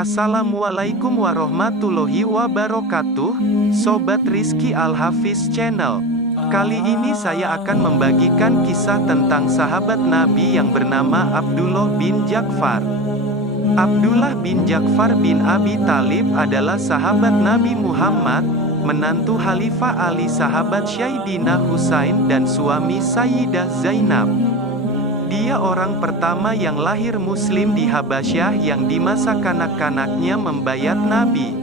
Assalamualaikum warahmatullahi wabarakatuh, Sobat Rizky Al-Hafiz Channel. Kali ini saya akan membagikan kisah tentang sahabat Nabi yang bernama Abdullah bin Ja'far. Abdullah bin Ja'far bin Abi Thalib adalah sahabat Nabi Muhammad, menantu Khalifah Ali, sahabat Sayyidina Husain dan suami Sayyidah Zainab. Dia orang pertama yang lahir muslim di Habasyah yang di masa kanak-kanaknya membayat Nabi.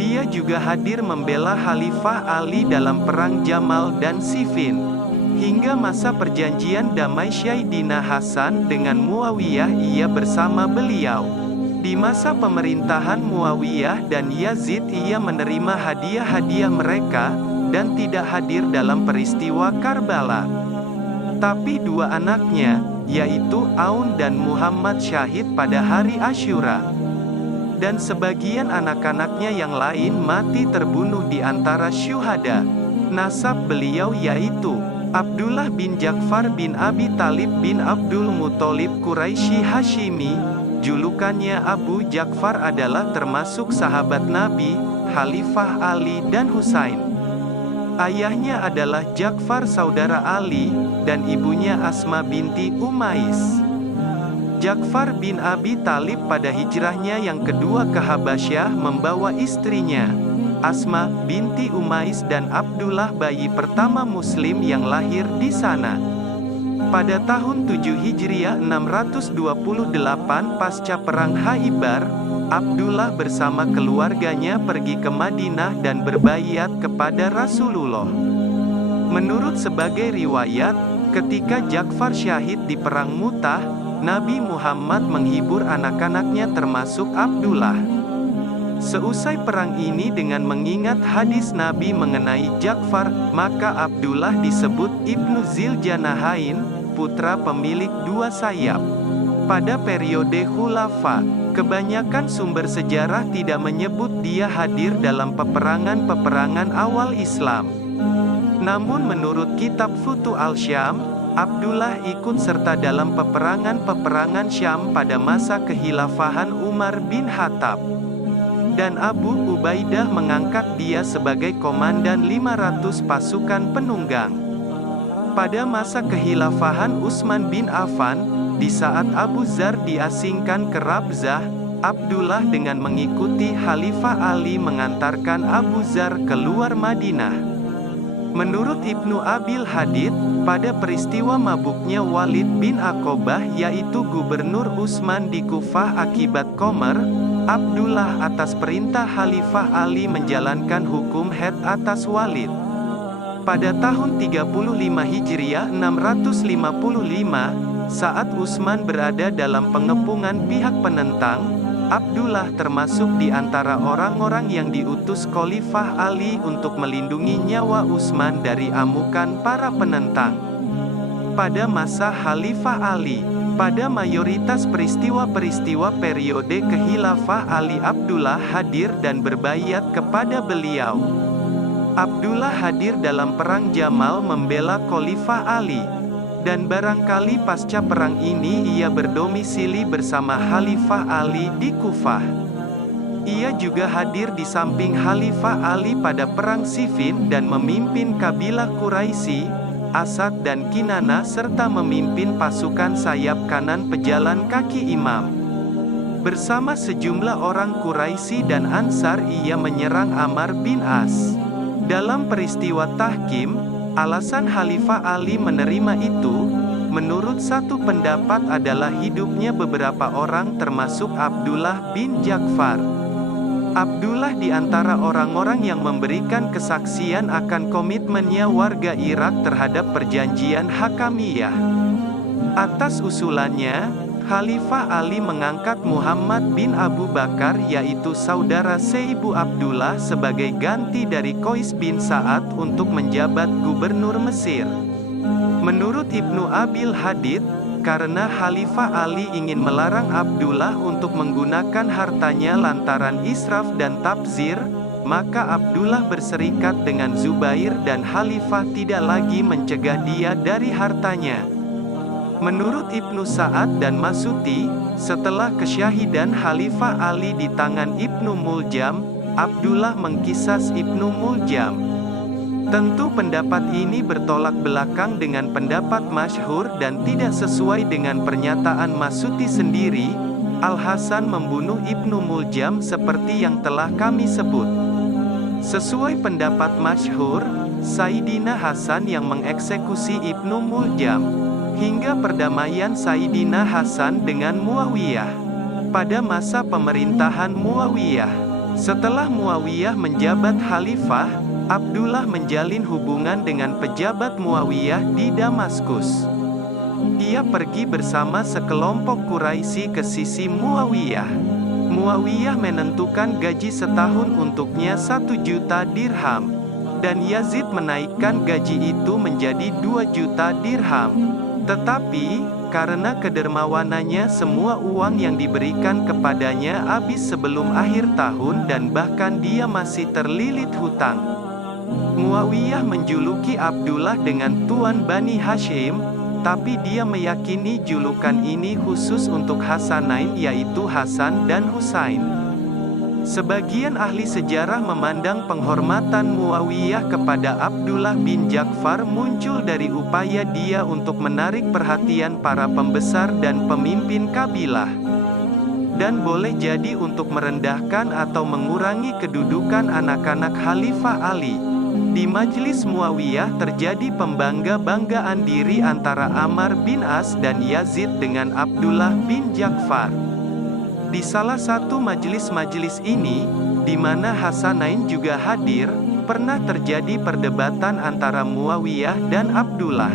Dia juga hadir membela Khalifah Ali dalam perang Jamal dan Siffin. Hingga masa perjanjian damai Sayyidina Hasan dengan Muawiyah, ia bersama beliau. Di masa pemerintahan Muawiyah dan Yazid, ia menerima hadiah-hadiah mereka dan tidak hadir dalam peristiwa Karbala. Tapi dua anaknya, yaitu Aun dan Muhammad, syahid pada hari Asyura. Dan sebagian anak-anaknya yang lain mati terbunuh di antara syuhada. Nasab beliau yaitu Abdullah bin Ja'far bin Abi Thalib bin Abdul Muthalib Quraisy Hashimi. Julukannya Abu Ja'far adalah termasuk sahabat Nabi, Khalifah Ali dan Husain. Ayahnya adalah Ja'far saudara Ali, dan ibunya Asma binti Umais. Ja'far bin Abi Thalib pada hijrahnya yang kedua ke Habasyah membawa istrinya, Asma binti Umais dan Abdullah, bayi pertama muslim yang lahir di sana. Pada tahun 7 Hijriah 628 pasca perang Khaybar, Abdullah bersama keluarganya pergi ke Madinah dan berbayat kepada Rasulullah. Menurut sebagai riwayat, ketika Ja'far syahid di perang Mu'tah, Nabi Muhammad menghibur anak-anaknya termasuk Abdullah. Seusai perang ini, dengan mengingat hadis Nabi mengenai Ja'far, maka Abdullah disebut Ibnu Ziljanahain, putra pemilik dua sayap. Pada periode Khulafa, kebanyakan sumber sejarah tidak menyebut dia hadir dalam peperangan-peperangan awal Islam. Namun menurut kitab Futuh al-Syam, Abdullah ikut serta dalam peperangan-peperangan Syam pada masa kekhilafahan Umar bin Khattab. Dan Abu Ubaidah mengangkat dia sebagai komandan 500 pasukan penunggang. Pada masa kekhilafahan Utsman bin Affan, di saat Abu Dzar diasingkan ke Rabzah, Abdullah dengan mengikuti Khalifah Ali mengantarkan Abu Dzar keluar Madinah. Menurut Ibnu Abil Hadid, pada peristiwa mabuknya Walid bin Aqobah, yaitu gubernur Utsman di Kufah akibat Qomer, Abdullah atas perintah Khalifah Ali menjalankan hukum had atas Walid. Pada tahun 35 Hijriah 655, saat Utsman berada dalam pengepungan pihak penentang, Abdullah termasuk di antara orang-orang yang diutus Khalifah Ali untuk melindungi nyawa Utsman dari amukan para penentang. Pada masa Khalifah Ali, pada mayoritas peristiwa-peristiwa periode kekhilafah Ali, Abdullah hadir dan berbayat kepada beliau. Abdullah hadir dalam perang Jamal membela Khalifah Ali. Dan barangkali pasca perang ini ia berdomisili bersama Khalifah Ali di Kufah. Ia juga hadir di samping Khalifah Ali pada perang Siffin dan memimpin kabilah Quraisy, Asad dan Kinana, serta memimpin pasukan sayap kanan pejalan kaki imam. Bersama sejumlah orang Quraisy dan Ansar, ia menyerang Amr bin As. Dalam peristiwa Tahkim, alasan Khalifah Ali menerima itu, menurut satu pendapat adalah hidupnya beberapa orang termasuk Abdullah bin Ja'far. Abdullah di antara orang-orang yang memberikan kesaksian akan komitmennya warga Irak terhadap perjanjian Hakamiyah. Atas usulannya, Khalifah Ali mengangkat Muhammad bin Abu Bakar, yaitu saudara seibu Abdullah, sebagai ganti dari Qais bin Sa'ad untuk menjabat gubernur Mesir. Menurut Ibnu Abil Hadid, karena Khalifah Ali ingin melarang Abdullah untuk menggunakan hartanya lantaran israf dan tabzir, maka Abdullah berserikat dengan Zubair dan Khalifah tidak lagi mencegah dia dari hartanya. Menurut Ibnu Sa'ad dan Masuti, setelah kesyahidan Khalifah Ali di tangan Ibnu Muljam, Abdullah mengkisas Ibnu Muljam. Tentu pendapat ini bertolak belakang dengan pendapat masyhur dan tidak sesuai dengan pernyataan Masuti sendiri. Al-Hasan membunuh Ibnu Muljam seperti yang telah kami sebut. Sesuai pendapat masyhur, Sayyidina Hasan yang mengeksekusi Ibnu Muljam. Hingga perdamaian Sayyidina Hasan dengan Muawiyah. Pada masa pemerintahan Muawiyah. Setelah Muawiyah menjabat khalifah, Abdullah menjalin hubungan dengan pejabat Muawiyah di Damaskus. Ia pergi bersama sekelompok Quraisy ke sisi Muawiyah. Muawiyah menentukan gaji setahun untuknya 1 juta dirham. Dan Yazid menaikkan gaji itu menjadi 2 juta dirham. Tetapi, karena kedermawanannya semua uang yang diberikan kepadanya habis sebelum akhir tahun dan bahkan dia masih terlilit hutang. Muawiyah menjuluki Abdullah dengan Tuan Bani Hashim, tapi dia meyakini julukan ini khusus untuk Hasanain yaitu Hasan dan Husain. Sebagian ahli sejarah memandang penghormatan Muawiyah kepada Abdullah bin Ja'far muncul dari upaya dia untuk menarik perhatian para pembesar dan pemimpin kabilah. Dan boleh jadi untuk merendahkan atau mengurangi kedudukan anak-anak Khalifah Ali. Di majelis Muawiyah terjadi pembangga-banggaan diri antara Ammar bin As dan Yazid dengan Abdullah bin Ja'far. Di salah satu majelis-majelis ini, di mana Hasanain juga hadir, pernah terjadi perdebatan antara Muawiyah dan Abdullah.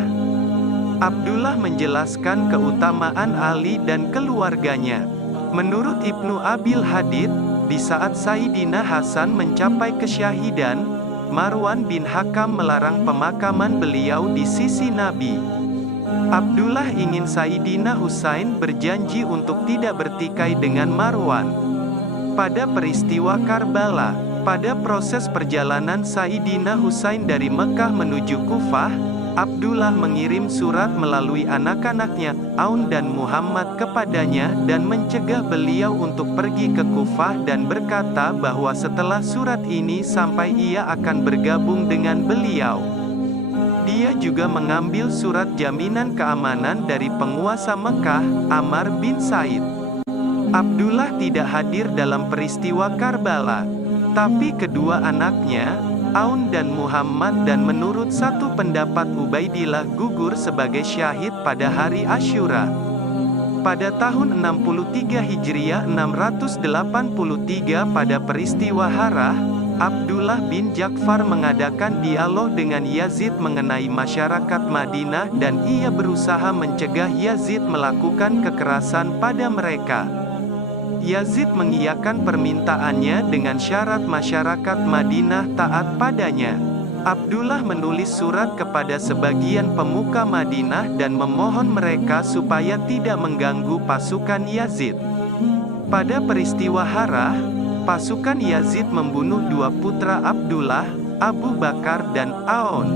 Abdullah menjelaskan keutamaan Ali dan keluarganya. Menurut Ibnu Abil Hadid, di saat Sayyidina Hasan mencapai kesyahidan, Marwan bin Hakam melarang pemakaman beliau di sisi Nabi. Abdullah ingin Sayyidina Husain berjanji untuk tidak bertikai dengan Marwan. Pada peristiwa Karbala, pada proses perjalanan Sayyidina Husain dari Mekah menuju Kufah, Abdullah mengirim surat melalui anak-anaknya, Aun dan Muhammad kepadanya dan mencegah beliau untuk pergi ke Kufah dan berkata bahwa setelah surat ini sampai ia akan bergabung dengan beliau. Dia juga mengambil surat jaminan keamanan dari penguasa Mekah, Ammar bin Said. Abdullah tidak hadir dalam peristiwa Karbala, tapi kedua anaknya, Aun dan Muhammad dan menurut satu pendapat Ubaidillah gugur sebagai syahid pada hari Asyura. Pada tahun 63 Hijriah 683 pada peristiwa Harah, Abdullah bin Ja'far mengadakan dialog dengan Yazid mengenai masyarakat Madinah dan ia berusaha mencegah Yazid melakukan kekerasan pada mereka. Yazid mengiyakan permintaannya dengan syarat masyarakat Madinah taat padanya. Abdullah menulis surat kepada sebagian pemuka Madinah dan memohon mereka supaya tidak mengganggu pasukan Yazid. Pada peristiwa Harah, pasukan Yazid membunuh 2 putra Abdullah, Abu Bakar dan Aun.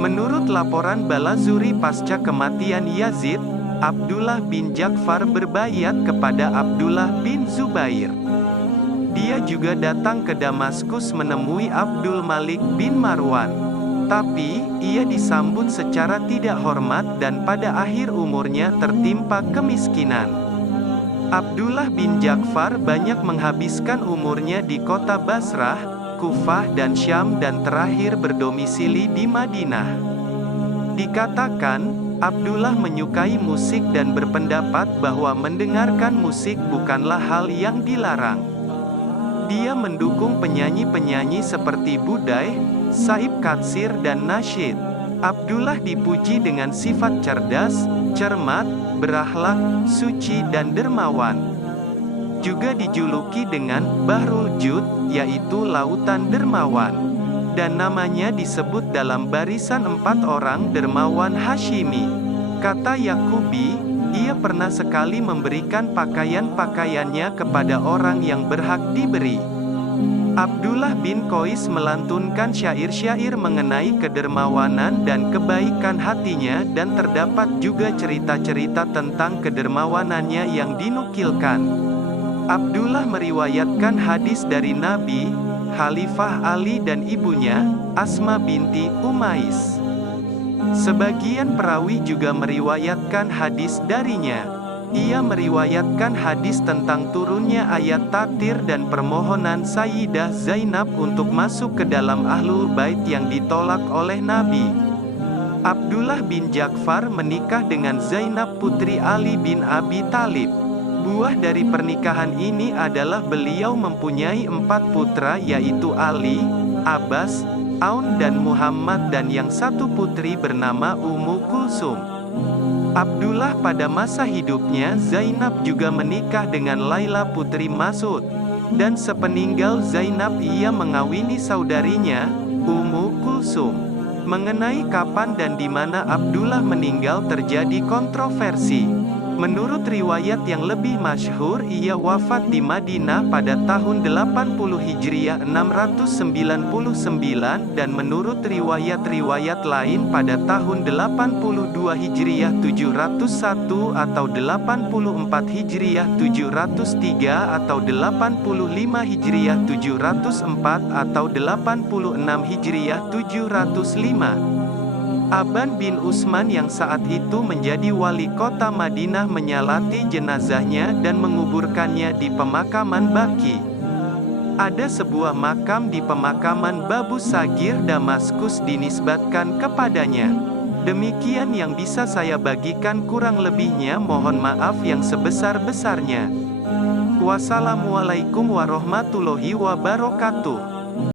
Menurut laporan Balazuri pasca kematian Yazid, Abdullah bin Ja'far berbayat kepada Abdullah bin Zubair. Dia juga datang ke Damaskus menemui Abdul Malik bin Marwan. Tapi, ia disambut secara tidak hormat dan pada akhir umurnya tertimpa kemiskinan. Abdullah bin Ja'far banyak menghabiskan umurnya di kota Basrah, Kufah dan Syam dan terakhir berdomisili di Madinah. Dikatakan, Abdullah menyukai musik dan berpendapat bahwa mendengarkan musik bukanlah hal yang dilarang. Dia mendukung penyanyi-penyanyi seperti Budai, Saib Katsir dan Nasyid. Abdullah dipuji dengan sifat cerdas, cermat, berakhlak, suci dan dermawan. Juga dijuluki dengan Bahrul Jud, yaitu lautan dermawan. Dan namanya disebut dalam barisan 4 orang dermawan Hashimi. Kata Yaqubi, ia pernah sekali memberikan pakaian-pakaiannya kepada orang yang berhak diberi. Abdullah bin Qais melantunkan syair-syair mengenai kedermawanan dan kebaikan hatinya dan terdapat juga cerita-cerita tentang kedermawanannya yang dinukilkan. Abdullah meriwayatkan hadis dari Nabi, Khalifah Ali dan ibunya, Asma binti Umais. Sebagian perawi juga meriwayatkan hadis darinya. Ia meriwayatkan hadis tentang turunnya ayat takdir dan permohonan Sayyidah Zainab untuk masuk ke dalam Ahlul Bait yang ditolak oleh Nabi. Abdullah bin Ja'far menikah dengan Zainab putri Ali bin Abi Thalib. Buah dari pernikahan ini adalah beliau mempunyai 4 putra yaitu Ali, Abbas, Aun dan Muhammad dan yang satu putri bernama Ummu Kulsum. Abdullah pada masa hidupnya Zainab juga menikah dengan Laila putri Mas'ud. Dan sepeninggal Zainab ia mengawini saudarinya, Ummu Kulsum. Mengenai kapan dan di mana Abdullah meninggal terjadi kontroversi. Menurut riwayat yang lebih masyhur ia wafat di Madinah pada tahun 80 Hijriah 699 dan menurut riwayat-riwayat lain pada tahun 82 Hijriah 701 atau 84 Hijriah 703 atau 85 Hijriah 704 atau 86 Hijriah 705. Aban bin Utsman yang saat itu menjadi wali kota Madinah menyalati jenazahnya dan menguburkannya di pemakaman Baqi. Ada sebuah makam di pemakaman Babu Sagir Damaskus dinisbatkan kepadanya. Demikian yang bisa saya bagikan, kurang lebihnya mohon maaf yang sebesar-besarnya. Wassalamualaikum warahmatullahi wabarakatuh.